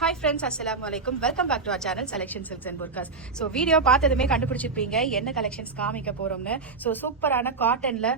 Hi friends, assalamu alaikum. Welcome back to our channel Selection Silks and Burkas. So video பார்த்ததுமே கண்டுபிடிச்சிருப்பீங்க என்ன collections காமிக்க போறோம்னு. So சூப்பரான காட்டன்ல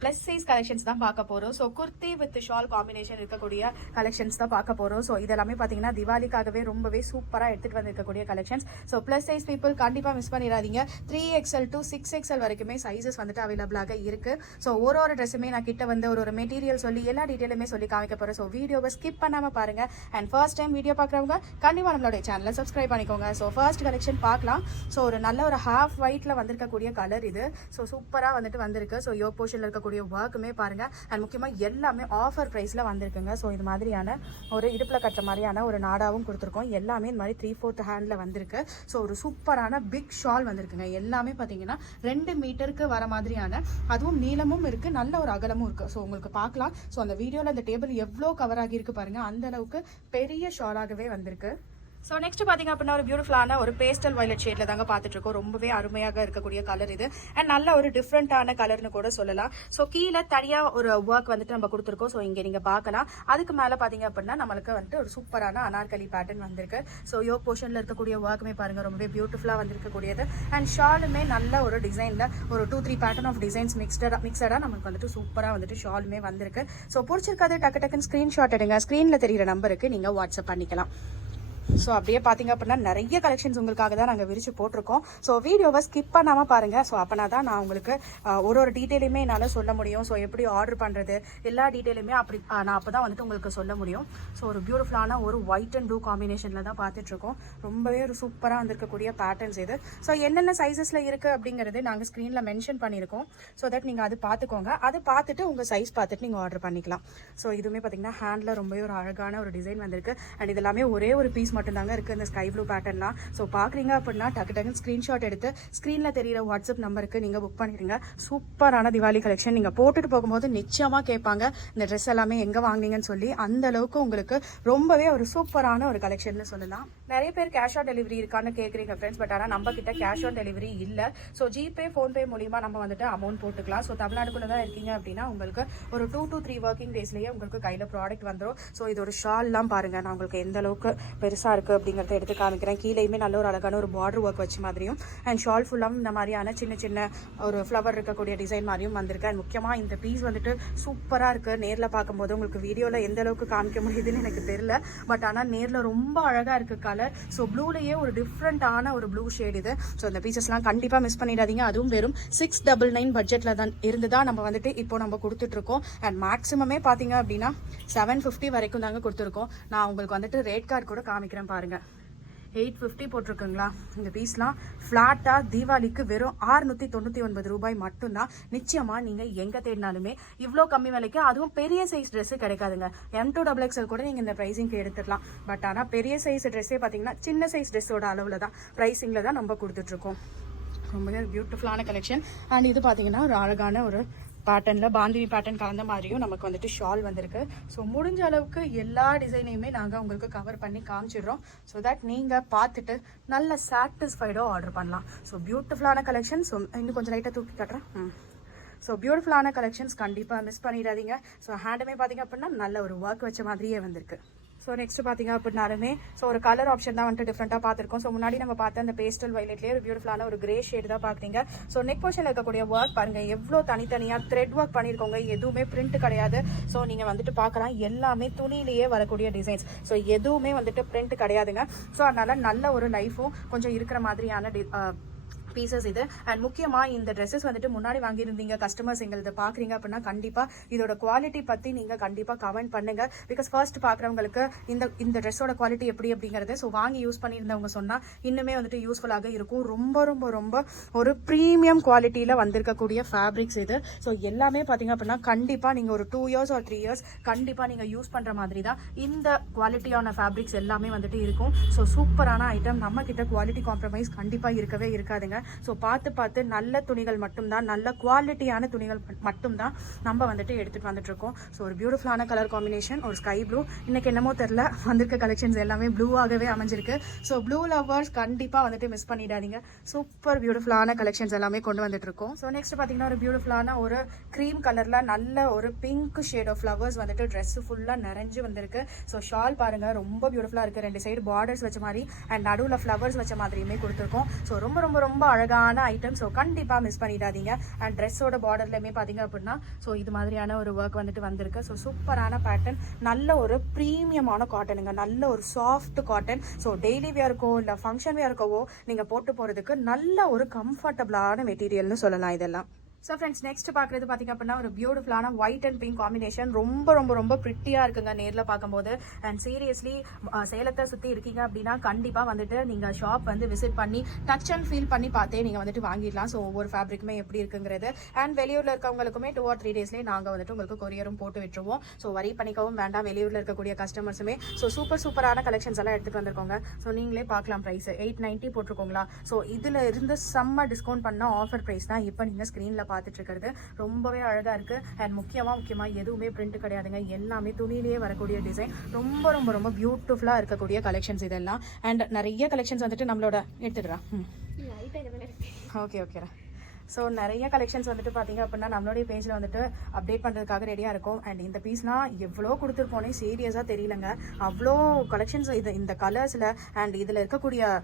plus size collections தான் பார்க்க போறோம். So kurti with shawl combination இருக்கக்கூடிய கலெக்ஷன்ஸ் தான் பார்க்க போறோம். ஸோ இதெல்லாமே பார்த்தீங்கன்னா திவாலிக்காகவே ரொம்பவே சூப்பரா எடுத்துட்டு வந்திருக்கக்கூடிய collections. So plus size people கண்டிப்பா மிஸ் பண்ணிடாதீங்க. 3XL to 6XL வரைக்குமே சைஸஸ் வந்துட்டு அவைலபிளாக இருக்கு. ஸோ ஒரு ட்ரெஸ்ஸுமே நான் கிட்ட வந்து ஒரு மெட்டீரியல் சொல்லி எல்லா டீட்டெயிலுமே சொல்லி காமிக்க போறேன். ஸோ வீடியோவை ஸ்கிப் பண்ணாம பாருங்க. அண்ட் ஃபர்ஸ்ட் டைம் வீடியோ கண்டிப்பா நம்மளுடைய சேனலை சப்ஸ்கிரைப் பண்ணிக்கோங்க. ஸோ ஃபர்ஸ்ட் கலெக்ஷன் பார்க்கலாம். ஸோ ஒரு நல்ல ஒரு ஹாஃப் ஒயிட்ல வந்திருக்கக்கூடிய கலர் இது. ஸோ சூப்பரா வந்துட்டு வந்திருக்கு. ஸோ யோக் போர்ஷன்ல இருக்கக்கூடிய ஒர்க்குமே பாருங்க. அண்ட் முக்கியமா எல்லாமே ஆஃபர் பிரைஸ்ல வந்திருக்குங்க. ஸோ இது மாதிரியான ஒரு இடுப்புல கட்ட மாதிரியான ஒரு நாடாவும் கொடுத்துருக்கோம். எல்லாமே இந்த மாதிரி 3/4 ஹேண்ட்ல வந்திருக்கு. ஸோ ஒரு சூப்பரான பிக் ஷால் வந்திருக்குங்க. எல்லாமே பாத்தீங்கன்னா 2 மீட்டருக்கு வர மாதிரியான, அதுவும் நீளமும் இருக்கு, நல்ல ஒரு அகலமும் இருக்கு. ஸோ உங்களுக்கு பார்க்கலாம். ஸோ அந்த வீடியோல அந்த டேபிள் எவ்வளோ கவர் ஆகியிருக்கு பாருங்க. அந்த அளவுக்கு பெரிய ஷாலாகவே வந்திருக்கு. ஸோ நெக்ஸ்ட் பார்த்தீங்க அப்படின்னா ஒரு பியூட்டிஃபுல்லான ஒரு பேஸ்டல் வயலட் ஷேட்ல தாங்க பார்த்துட்டு இருக்கோம். ரொம்பவே அருமையாக இருக்கக்கூடிய கலர் இது. அண்ட் நல்ல ஒரு டிஃப்ரெண்டான கலர்னு கூட சொல்லலாம். ஸோ கீழே தனியாக ஒரு ஒர்க் வந்துட்டு நம்ம கொடுத்துருக்கோம். ஸோ இங்கே நீங்கள் பார்க்கலாம். அதுக்கு மேலே பார்த்தீங்க அப்படின்னா நம்மளுக்கு வந்துட்டு ஒரு சூப்பரான அனார்கலி பேட்டர்ன் வந்திருக்கு. ஸோ யோக் போர்ஷனில் இருக்கக்கூடிய ஒர்க்குமே பாருங்க, ரொம்பவே பியூட்டிஃபுல்லாக வந்திருக்கக்கூடியது. அண்ட் ஷாலுமே நல்ல ஒரு டிசைனில் ஒரு 2-3 பேட்டர்ன் ஆஃப் டிசைன்ஸ் மிக்சடாக நமக்கு வந்துட்டு சூப்பராக வந்துட்டு ஷாலுமே வந்திருக்கு. ஸோ பிடிச்சிருக்காது டக்குன்னு ஸ்க்ரீன்ஷாட் எடுங்க. ஸ்க்ரீனில் தெரியிற நம்பருக்கு நீங்கள் வாட்ஸ்அப் பண்ணிக்கலாம். ஸோ அப்படியே பார்த்தீங்க அப்படின்னா நிறைய கலெக்ஷன்ஸ் உங்களுக்காக தான் நாங்கள் விரிச்சு போட்டிருக்கோம். ஸோ வீடியோவை ஸ்கிப் பண்ணாமல் பாருங்கள். ஸோ அப்போனா தான் நான் உங்களுக்கு ஒரு டீட்டெயிலுமே என்னால் சொல்ல முடியும். ஸோ எப்படி ஆர்டர் பண்ணுறது எல்லா டீட்டெயிலுமே நான் அப்போ தான் வந்துட்டு உங்களுக்கு சொல்ல முடியும். ஸோ ஒரு பியூட்டிஃபுல்லான ஒரு ஒயிட் அண்ட் ப்ளூ காம்பினேஷனில் தான் பார்த்துட்ருக்கோம். ரொம்பவே ஒரு சூப்பராக வந்திருக்கக்கூடிய பேட்டர்ன்ஸ் இது. ஸோ என்னென்ன சைஸஸில் இருக்குது அப்படிங்கிறது நாங்கள் ஸ்க்ரீனில் மென்ஷன் பண்ணியிருக்கோம். ஸோ தட் நீங்கள் அது பார்த்துக்கோங்க. அது பார்த்துட்டு உங்கள் சைஸ் பார்த்துட்டு நீங்கள் ஆர்டர் பண்ணிக்கலாம். ஸோ இதுவுமே பார்த்தீங்கன்னா ஹேண்டில் ரொம்பவே ஒரு அழகான ஒரு டிசைன் வந்திருக்கு. அண்ட் இதெல்லாமே ஒரே ஒரு பீஸ் மட்டும்தாங்க இருக்குது இந்த ஸ்கை ப்ளூ பேட்டர்லாம். ஸோ பார்க்குறீங்க அப்படின்னா டக்குன்னு ஸ்க்ரீன்ஷாட் எடுத்து ஸ்க்ரீனில் தெரியிற வாட்ஸ்அப் நம்பருக்கு நீங்கள் புக் பண்ணிடுங்க. சூப்பரான திவாலி கலெக்ஷன். நீங்கள் போட்டுட்டு போகும்போது நிச்சயமாக கேட்பாங்க இந்த ட்ரெஸ் எல்லாமே எங்கே வாங்கினீங்கன்னு சொல்லி. அந்த அளவுக்கு உங்களுக்கு ரொம்பவே ஒரு சூப்பரான ஒரு கலெக்ஷன் சொல்லலாம். நிறைய பேர் கேஷ் ஆன் டெலிவரி இருக்கான்னு கேட்குறீங்க ஃப்ரெண்ட்ஸ். பட் ஆனால் நம்ம கிட்ட கேஷ் ஆன் டெலிவரி இல்லை. ஸோ ஜிபே ஃபோன்பே மூலிமா நம்ம வந்துட்டு அமௌண்ட் போட்டுக்கலாம். ஸோ தமிழ்நாடுக்குள்ளே தான் இருக்கீங்க அப்படின்னா உங்களுக்கு ஒரு 2 to 3 ஒர்க்கிங் டேஸ்லேயே உங்களுக்கு கையில் ப்ராடக்ட் வந்துடும். ஸோ இது ஒரு ஷால்லாம் பாருங்கள், நான் உங்களுக்கு எந்த அளவுக்கு பெருசாக இருக்குது அப்படிங்கிறத எடுத்து காமிக்கிறேன். கீழேயுமே நல்ல ஒரு அழகான ஒரு பார்டர் ஒர்க் வச்ச மாதிரியும் அண்ட் ஷால் ஃபுல்லாக இந்த மாதிரியான சின்ன சின்ன ஒரு ஃப்ளவர் இருக்கக்கூடிய டிசைன் மாதிரியும் வந்திருக்கு. அண்ட் முக்கியமாக இந்த பீஸ் வந்துட்டு சூப்பராக இருக்குது. நேரில் பார்க்கும்போது உங்களுக்கு வீடியோவில் எந்த அளவுக்கு காமிக்க முடியுதுன்னு எனக்கு தெரியல. பட் ஆனால் நேரில் ரொம்ப அழகாக இருக்குது கலர். ஸோ ப்ளூலேயே ஒரு டிஃப்ரெண்ட்டான ஒரு ப்ளூ ஷேட் இது. ஸோ இந்த பீசஸ்லாம் கண்டிப்பாக மிஸ் பண்ணிடாதீங்க. அதுவும் வெறும் 699 பட்ஜெட்டில் தான் இருந்து தான் நம்ம வந்துட்டு இப்போ நம்ம கொடுத்துட்ருக்கோம். அண்ட் மேக்ஸிமமே பார்த்தீங்க அப்படின்னா 750 வரைக்கும் தாங்க கொடுத்துருக்கோம். நான் உங்களுக்கு வந்துட்டு ரேட் கார்டு கூட காமிக்கிறேன் பாருங்கள். 850 போட்டிருக்குங்களா. இந்த பீஸ்லாம் ஃப்ளாட்டாக தீபாவளிக்கு வெறும் 699 ரூபாய் மட்டும்தான். நிச்சயமாக நீங்கள் எங்கே தேடினாலுமே இவ்வளோ கம்மி விலைக்கு, அதுவும் பெரிய சைஸ் ட்ரெஸ்ஸு கிடைக்காதுங்க. M2XXL கூட நீங்கள் இந்த ப்ரைஸிங்க்கு எடுத்துடலாம். பட் ஆனால் பெரிய சைஸ் ட்ரெஸ்ஸே பார்த்தீங்கன்னா சின்ன சைஸ் ட்ரெஸ்ஸோட அளவில் தான் ப்ரைஸிங்கில் தான் நம்ம கொடுத்துட்ருக்கோம். ரொம்பவே பியூட்டிஃபுல்லான கலெக்ஷன். அண்ட் இது பார்த்தீங்கன்னா ஒரு அழகான ஒரு பேட்டர்னில் பாந்தினி பேட்டர்ன் கலந்த மாதிரியும் நமக்கு வந்துட்டு ஷால் வந்திருக்கு. ஸோ முடிஞ்ச அளவுக்கு எல்லா டிசைனையுமே நாங்கள் உங்களுக்கு கவர் பண்ணி காமிச்சிடுறோம். ஸோ தட் நீங்கள் பார்த்துட்டு நல்ல சாட்டிஸ்ஃபைடாக ஆர்டர் பண்ணலாம். ஸோ பியூட்டிஃபுல்லான கலெக்ஷன். ஸோ இன்னும் கொஞ்சம் லைட்டாக தூக்கி காட்டுறேன். ஸோ பியூட்டிஃபுல்லான கலெக்ஷன்ஸ் கண்டிப்பாக மிஸ் பண்ணிடாதீங்க. ஸோ ஹேண்டுமே பார்த்தீங்க அப்படின்னா நல்ல ஒரு ஒர்க் வச்ச மாதிரியே வந்திருக்கு. ஸோ நெக்ஸ்ட் பார்த்தீங்க அப்படின்னாலுமே ஸோ ஒரு கலர் ஆப்ஷன் தான் வந்துட்டு டிஃப்ரெண்ட்டாக பார்த்துருக்கோம். ஸோ முன்னாடி நம்ம பார்த்த அந்த பேஸ்டல் வயலட்லேயே ஒரு பியூட்டிஃபுல்லான ஒரு கிரே ஷேட் தான் பார்க்குறீங்க. ஸோ நெக் போர்ஷனில் இருக்கக்கூடிய ஒர்க் பாருங்கள் எவ்வளோ தனித்தனியாக த்ரெட் ஒர்க் பண்ணியிருக்கோங்க. எதுவுமே பிரிண்ட் கிடையாது. ஸோ நீங்கள் வந்துட்டு பார்க்கலாம் எல்லாமே துணியிலேயே வரக்கூடிய டிசைன்ஸ். ஸோ எதுவுமே வந்துட்டு பிரிண்ட் கிடையாதுங்க. ஸோ அதனால் நல்ல ஒரு லைஃபும் கொஞ்சம் இருக்கிற மாதிரியான பீசஸ் இது. அண்ட் முக்கியமாக இந்த ட்ரெஸ்ஸஸ் வந்துட்டு முன்னாடி வாங்கியிருந்தீங்க கஸ்டமர்ஸ் எங்களுக்கு பார்க்குறீங்க அப்படின்னா கண்டிப்பாக இதோட குவாலிட்டி பற்றி நீங்கள் கண்டிப்பாக கமெண்ட் பண்ணுங்கள். பிகாஸ் ஃபர்ஸ்ட் பார்க்குறவங்களுக்கு இந்த ட்ரெஸ்ஸோட குவாலிட்டி எப்படி அப்படிங்கிறது ஸோ வாங்கி யூஸ் பண்ணியிருந்தவங்க சொன்னால் இன்னுமே வந்துட்டு யூஸ்ஃபுல்லாக இருக்கும். ரொம்ப ரொம்ப ரொம்ப ஒரு ப்ரீமியம் குவாலிட்டியில் வந்திருக்கக்கூடிய ஃபேப்ரிக்ஸ் இது. ஸோ எல்லாமே பார்த்தீங்க அப்படின்னா கண்டிப்பாக நீங்கள் ஒரு 2 years or 3 years கண்டிப்பாக நீங்கள் யூஸ் பண்ணுற மாதிரி தான் இந்த குவாலிட்டியான ஃபேப்ரிக்ஸ் எல்லாமே வந்துட்டு இருக்கும். ஸோ சூப்பரான ஐட்டம். நம்ம கிட்ட குவாலிட்டி காம்ப்ரமைஸ் கண்டிப்பாக இருக்கவே இருக்காதுங்க. ஸோ பார்த்து நல்ல துணிகள் மட்டும்தான், நல்ல குவாலிட்டியான துணிகள் மட்டும்தான் நம்ம வந்துட்டு எடுத்துகிட்டு வந்துட்டுருக்கோம். ஸோ ஒரு பியூட்டிஃபுல்லான கலர் காம்பினேஷன், ஒரு ஸ்கை ப்ளூ. இன்றைக்கி என்னமோ தெரில, வந்திருக்க கலெக்ஷன்ஸ் எல்லாமே ப்ளூவாகவே அமைஞ்சிருக்கு. ஸோ ப்ளூ லவர்ஸ் கண்டிப்பாக வந்துட்டு மிஸ் பண்ணிடாதீங்க. சூப்பர் பியூட்டிஃபுல்லான கலெக்ஷன்ஸ் எல்லாமே கொண்டு வந்துட்டுருக்கோம். ஸோ நெக்ஸ்ட் பார்த்தீங்கன்னா ஒரு பியூட்டிஃபுல்லான ஒரு க்ரீம் கலரில் நல்ல ஒரு பிங்க் ஷேட் ஆஃப் ஃப்ளவர்ஸ் வந்துட்டு ட்ரெஸ்ஸு ஃபுல்லாக நிறைஞ்சு வந்திருக்கு. ஸோ ஷால் பாருங்கள், ரொம்ப பியூட்டிஃபுல்லாக இருக்குது. 2 சைடு பார்டர்ஸ் வச்ச மாதிரி அண்ட் நடுவில் ஃப்ளவர்ஸ் வச்ச மாதிரியுமே கொடுத்துருக்கோம். ஸோ ரொம்ப ரொம்ப ரொம்ப அழகான ஐட்டம். ஸோ கண்டிப்பாக மிஸ் பண்ணிடாதீங்க. அண்ட் ட்ரெஸ்ஸோட பார்டர்லையுமே பார்த்தீங்க அப்படின்னா ஸோ இது மாதிரியான ஒரு ஒர்க் வந்துட்டு வந்திருக்கு. ஸோ சூப்பரான பேட்டர்ன், நல்ல ஒரு ப்ரீமியமான காட்டனுங்க, நல்ல ஒரு சாஃப்ட் காட்டன். ஸோ டெய்லி வேர்க்கோ இல்லை ஃபங்க்ஷன் வேர்க்கவோ நீங்கள் போட்டு போகிறதுக்கு நல்ல ஒரு கம்ஃபர்டபுளான மெட்டீரியல்னு சொல்லலாம் இதெல்லாம். ஸோ ஃப்ரெண்ட்ஸ், நெக்ஸ்ட் பார்க்குறது பார்த்திங்க அப்படின்னா ஒரு பியூட்டிஃபுல்லான ஒயிட் அண்ட் பிங்க் காம்பினேஷன். ரொம்ப ரொம்ப ரொம்ப ப்ரிட்டியாக இருக்குங்க நேரில் பார்க்கும்போது. அண்ட் சீரியஸ்லி சேலத்தை சுற்றி இருக்கீங்க அப்படின்னா கண்டிப்பாக வந்துட்டு நீங்கள் ஷாப் வந்து விசிட் பண்ணி டச் அண்ட் ஃபீல் பண்ணி பார்த்தே நீங்கள் வந்துட்டு வாங்கிடலாம். ஸோ ஒவ்வொரு ஃபேப்ரிக்குமே எப்படி இருக்குங்கிறது. அண்ட் வெளியூரில் இருக்கவங்களுக்குமே 2 or 3 டேஸ்லேயே நாங்கள் வந்துட்டு உங்களுக்கு கொரியரும் போட்டு விட்டுருவோம். ஸோ வரி பண்ணிக்கவும் வேண்டாம், வெளியூரில் இருக்கக்கூடிய கஸ்டமர்ஸுமே. ஸோ சூப்பரான கலெக்ஷன்ஸ் எல்லாம் எடுத்துகிட்டு வந்திருக்கோங்க. ஸோ நீங்களே பார்க்கலாம், ப்ரைஸ் 890 போட்டிருக்கோங்களா. ஸோ இதில் இருந்து செம்ம டிஸ்கவுண்ட் பண்ண ஆஃபர் ப்ரைஸ் தான் இப்போ நீங்கள் ஸ்க்ரீனில் பார்த்துட்டு இருக்கிறது. ரொம்பவே அழகா இருக்கு. அண்ட் முக்கியமா எதுவுமே பிரிண்ட் கிடையாதுங்க, எல்லாமே துணியிலேயே வரக்கூடிய டிசைன். ரொம்ப ரொம்ப ரொம்ப பியூட்டிஃபுல்லா இருக்கக்கூடிய கலெக்ஷன்ஸ் இதெல்லாம். அண்ட் நிறைய கலெக்ஷன்ஸ் வந்துட்டு நம்மளோட எடுத்துடுறா. ஓகே. ஸோ நிறைய கலெக்ஷன்ஸ் வந்துட்டு பார்த்தீங்க அப்படின்னா நம்மளுடைய பேஜில் வந்துட்டு அப்டேட் பண்ணுறதுக்காக ரெடியாக இருக்கும். அண்ட் இந்த பீஸ்லாம் எவ்வளோ கொடுத்துருப்போனே சீரியஸாக தெரியலங்க. அவ்வளோ கலெக்ஷன்ஸ் இந்த கலர்ஸில் அண்ட் இதில் இருக்கக்கூடிய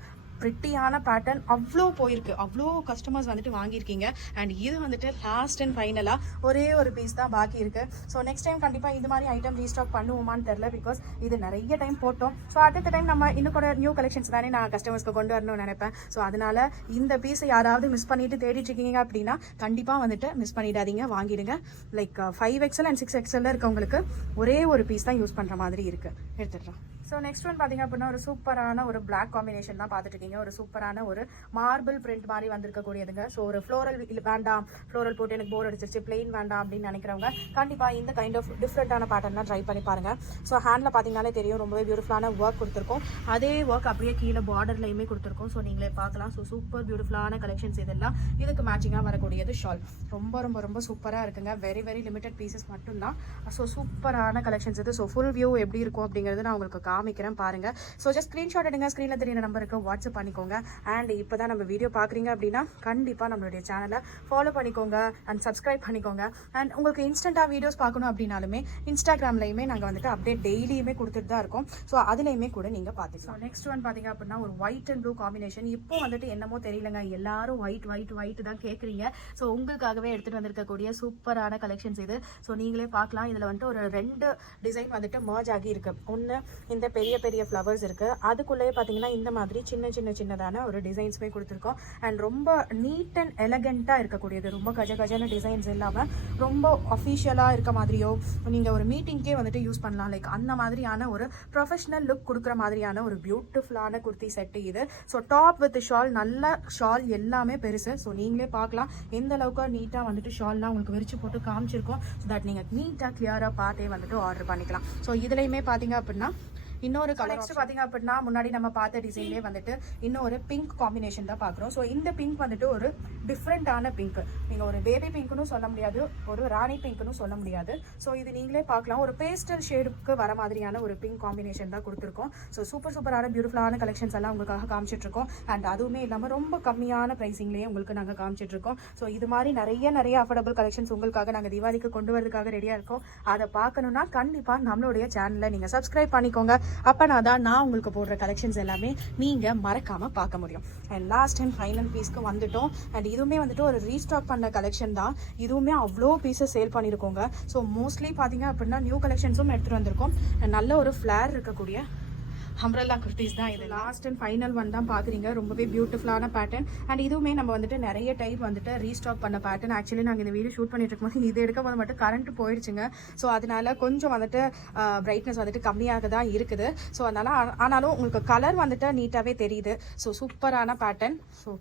ப்ரிட்டியான பேட்டர்ன் அவ்வளோ போயிருக்கு, அவ்வளோ கஸ்டமர்ஸ் வந்துட்டு வாங்கியிருக்கீங்க. அண்ட் இது வந்துட்டு லாஸ்ட் அண்ட் ஃபைனலாக ஒரே ஒரு பீஸ் தான் பாக்கி இருக்குது. ஸோ நெக்ஸ்ட் டைம் கண்டிப்பாக இது மாதிரி ஐட்டம் ரீஸ்டாக் பண்ணுவோமான்னு தெரில, பிகாஸ் இது நிறைய டைம் போட்டோம். ஸோ அடுத்த டைம் நம்ம இன்னும் கூட நியூ கலெக்ஷன்ஸ் தானே நான் கஸ்டமர்ஸ்க்கு கொண்டு வரணும்னு நினைப்பேன். ஸோ அதனால் இந்த பீஸை யாராவது மிஸ் பண்ணிட்டு தேடிட்டு இருக்கீங்க அப்படின்னா கண்டிப்பாக வந்துட்டு மிஸ் பண்ணிடாதீங்க, வாங்கிடுங்க. லைக் 5XL அண்ட் 6XL இருக்கவங்களுக்கு ஒரே ஒரு பீஸ் தான் யூஸ் பண்ணுற மாதிரி இருக்குது, எடுத்துடுறோம். ஸோ நெக்ஸ்ட் ஒன் பார்த்தீங்க அப்படின்னா ஒரு சூப்பரான ஒரு பிளாக் காம்பினேஷன் தான் பார்த்துட்டு இருக்கீங்க. ஒரு சூப்பரான ஒரு மார்பிள் பிரிண்ட் மாதிரி வந்திருக்கக்கூடியதுங்க. ஸோ ஒரு ஃப்ளோரல் வேண்டாம், ஃப்ளோரல் போட்டு எனக்கு போர் அடிச்சிருச்சு, பிளெயின் வேண்டாம் அப்படின்னு நினைக்கிறவங்க கண்டிப்பாக இந்த கைண்ட் ஆஃப் டிஃப்ரெண்டான பேட்டர்ன் தான் ட்ரை பண்ணி பாருங்க. ஸோ ஹேண்டில் பார்த்தீங்கன்னாலே தெரியும், ரொம்பவே பியூட்டிஃபுல்லான ஒர்க் கொடுத்துருக்கோம். அதே ஒர்க் அப்படியே கீழே பார்டர்லையுமே கொடுத்துருக்கோம். ஸோ நீங்களே பார்க்கலாம். ஸோ சூப்பர் பியூட்டிஃபுல்லான கலெக்ஷன்ஸ் இதெல்லாம். இதுக்கு மேட்சிங்காக வரக்கூடியது ஷால். ரொம்ப ரொம்ப ரொம்ப சூப்பராக இருக்குங்க. வெரி லிமிடெட் பீசஸ் மட்டும்தான். ஸோ சூப்பரான கலெக்ஷன்ஸ் இது. ஸோ ஃபுல் வியூ எப்படி இருக்கும் அப்படிங்கிறது நான் உங்களுக்கு காமிக்கிறேன் பாருங்க. ஸோ ஜஸ்ட் ஸ்க்ரீன்ஷாட் எடுங்க, ஸ்க்ரீனில் தெரியுற நம்பருக்கு வாட்ஸ்அப் பண்ணிக்கோங்க. அண்ட் இப்போ தான் நம்ம வீடியோ பார்க்குறீங்க அப்படின்னா கண்டிப்பாக நம்மளுடைய சேனலை ஃபாலோ பண்ணிக்கோங்க அண்ட் சப்ஸ்கிரைப் பண்ணிக்கோங்க. அண்ட் உங்களுக்கு இன்ஸ்டண்ட்டாக வீடியோஸ் பார்க்கணும் அப்படின்னாலுமே இன்ஸ்டாகிராம்லையுமே நாங்கள் வந்துட்டு அப்டேட் டெய்லியுமே கொடுத்துட்டு தான் இருக்கோம். ஸோ அதுலேயுமே கூட நீங்கள் பார்த்துக்கலாம். நெக்ஸ்ட் ஒன் பார்த்தீங்க அப்படின்னா ஒரு ஒயிட் அண்ட் ப்ளூ காம்பினேஷன். இப்போ வந்துட்டு என்னமோ தெரியலங்க, எல்லாரும் ஒயிட் தான் கேட்குறீங்க. ஸோ உங்களுக்காகவே எடுத்துகிட்டு வந்திருக்கக்கூடிய சூப்பரான கலெக்ஷன்ஸ் இது. ஸோ நீங்களே பார்க்கலாம். இதில் வந்துட்டு ஒரு 2 டிசைன் வந்துட்டு மர்ஜ் ஆகி இருக்கு. ஒன்று இந்த பெரிய ஃப்ளவர்ஸ் இருக்குது, அதுக்குள்ளேயே பார்த்தீங்கன்னா இந்த மாதிரி சின்னதான ஒரு டிசைன்ஸுமே கொடுத்துருக்கோம். அண்ட் ரொம்ப நீட் அண்ட் எலகெண்ட்டாக இருக்கக்கூடியது, ரொம்ப கஜன டிசைன்ஸ் இல்லாமல் ரொம்ப அஃபிஷியலாக இருக்க மாதிரியோ நீங்கள் ஒரு மீட்டிங்க்கே வந்துட்டு யூஸ் பண்ணலாம். லைக் அந்த மாதிரியான ஒரு ப்ரொஃபஷனல் லுக் கொடுக்குற மாதிரியான ஒரு பியூட்டிஃபுல்லான குர்த்தி செட்டு இது. ஸோ டாப் வித் ஷால், நல்ல ஷால் எல்லாமே பெருசு. ஸோ நீங்களே பார்க்கலாம் எந்த அளவுக்கு நீட்டாக வந்துட்டு ஷால்லாம் உங்களுக்கு விரிச்சு போட்டு காமிச்சிருக்கோம். ஸோ தட் நீங்கள் நீட்டாக கிளியராக பார்த்தே வந்துட்டு ஆர்டர் பண்ணிக்கலாம். ஸோ இதுலையுமே பார்த்தீங்க அப்படின்னா இன்னொரு கலர் பார்த்தீங்க அப்படின்னா முன்னாடி நம்ம பார்த்த டிசைன்லேயே வந்துட்டு இன்னொரு பிங்க் காம்பினேஷன் தான் பார்க்குறோம். ஸோ இந்த பிங்க் வந்துட்டு ஒரு டிஃப்ரெண்டான பிங்க். நீங்கள் ஒரு பேபி பிங்க்னு சொல்ல முடியாது, ஒரு ராணி பிங்க்னு சொல்ல முடியாது. ஸோ இது நீங்களே பார்க்கலாம், ஒரு பேஸ்டல் ஷேடுக்கு வர மாதிரியான ஒரு பிங்க் காம்பினேஷன் தான் கொடுத்துருக்கோம். ஸோ சூப்பரான பியூட்டிஃபுல்லான கலெக்ஷன்ஸ் எல்லாம் உங்களுக்காக காமிச்சிட்ருக்கோம். அண்ட் அதுவுமே இல்லாமல் ரொம்ப கம்மியான ப்ரைஸிங்லேயே உங்களுக்கு நாங்கள் காமிச்சிட்ருக்கோம். ஸோ இது மாதிரி நிறைய அஃபோர்டபுள் கலெக்ஷன்ஸ் உங்களுக்காக நாங்கள் தீபாவளிக்கு கொண்டு வரதுக்காக ரெடியாக இருக்கோம். அதை பார்க்கணுன்னா கண்டிப்பாக நம்மளுடைய சேனலை நீங்கள் சப்ஸ்கிரைப் பண்ணிக்கோங்க. அப்போனா தான் நான் உங்களுக்கு போடுற கலெக்ஷன்ஸ் எல்லாமே நீங்கள் மறக்காமல் பார்க்க முடியும். அண்ட் லாஸ்ட் அண்ட் ஃபைனல் பீஸ்க்கு வந்துட்டோம். அண்ட் இதுவுமே வந்துட்டு ஒரு ரீஸ்டாக் பண்ண கலெக்ஷன் தான். இதுவுமே அவ்வளோ பீஸஸ் சேல் பண்ணியிருக்கோங்க. ஸோ மோஸ்ட்லி பார்த்தீங்க அப்படின்னா நியூ கலெக்ஷன்ஸும் எடுத்துகிட்டு வந்திருக்கோம். நல்ல ஒரு ஃப்ளேர் இருக்கக்கூடிய அம்ப்ரெல்லா குர்த்திஸ் தான் இது. லாஸ்ட் அண்ட் ஃபைனல் ஒன் தான் பார்க்குறீங்க. ரொம்பவே பியூட்டிஃபுல்லான பேட்டர்ன். அண்ட் இதுவுமே நம்ம வந்துட்டு நிறைய டைப் வந்துட்டு ரீஸ்டாக் பண்ண பேட்டர்ன். ஆக்சுவலி நாங்கள் இந்த வீடியோ ஷூட் பண்ணிட்டு இருக்கும்போது இது எடுக்கும் போது மட்டும் கரண்ட் போயிடுச்சுங்க. ஸோ அதனால கொஞ்சம் வந்துட்டு பிரைட்னஸ் வந்துட்டு கம்மியாக தான் இருக்குது. ஸோ அதனால ஆனாலும் உங்களுக்கு கலர் வந்துட்டு நீட்டாகவே தெரியுது. ஸோ சூப்பரான பேட்டர்ன். ஸோ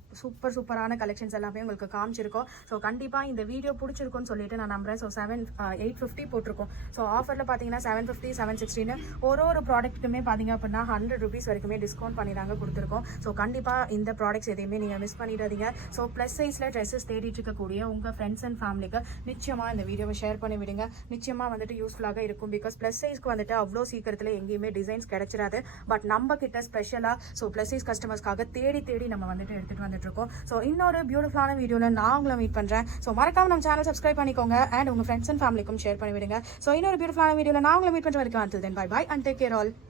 சூப்பரான கலெக்ஷன்ஸ் எல்லாமே உங்களுக்கு காமிச்சிருக்கோம். ஸோ கண்டிப்பாக இந்த வீடியோ பிடிச்சிருக்குன்னு சொல்லிட்டு நான் நம்புறேன். ஸோ 850 போட்டிருக்கோம். ஸோ ஆஃபரில் பார்த்தீங்கன்னா 750, 760 ஒரு ப்ராடக்ட்டுக்குமே பார்த்தீங்க அப்படின்னா 100 rupees வரைக்குமே டிஸ்கவுண்ட் பண்ணி தாங்க கொடுத்துருக்கோம். ஸோ கண்டிப்பாக இந்த ப்ராடக்ட்ஸ் எதையுமே நீங்கள் மிஸ் பண்ணிடாதீங்க. ஸோ ப்ளஸ் சைஸில் ட்ரெஸ்ஸஸ் தேடிட்டு இருக்கக்கூடிய உங்கள் ஃப்ரெண்ட்ஸ் அண்ட் ஃபேமிலிக்கு நிச்சயமாக இந்த வீடியோவை ஷேர் பண்ணி விடுங்க. நிச்சயமாக வந்துட்டு யூஸ்ஃபுல்லாக இருக்கும். பிகாஸ் ப்ளஸ் சைஸ்க்கு வந்துட்டு அவ்வளோ சீக்கிரத்தில் எங்கேயுமே டிசைன்ஸ் கிடைச்சிடாது. பட் நம்ம கிட்ட ஸ்பெஷலாக ஸோ ப்ளஸ் சைஸ் கஸ்டமர்ஸ்க்காக தேடி நம்ம வந்துட்டு எடுத்துகிட்டு வந்துட்டு இருக்கோம். ஸோ இன்னொரு பியூட்டிஃபுல்லான வீடியோவில் நான் உங்களை மீட் பண்ணுறேன். ஸோ மறக்காம நம்ம சேனல் சப்ஸ்கிரைப் பண்ணிக்கோங்க அண்ட் உங்கள் ஃப்ரெண்ட்ஸ் அண்ட் ஃபேமிலிக்கும் ஷேர் பண்ணி விடுங்க. ஸோ இன்னொரு பியூட்டிஃபுல்லான வீடியோவில் நான் உங்களை மீட் பண்ணுற வரைக்கும் until then bye bye and take care all.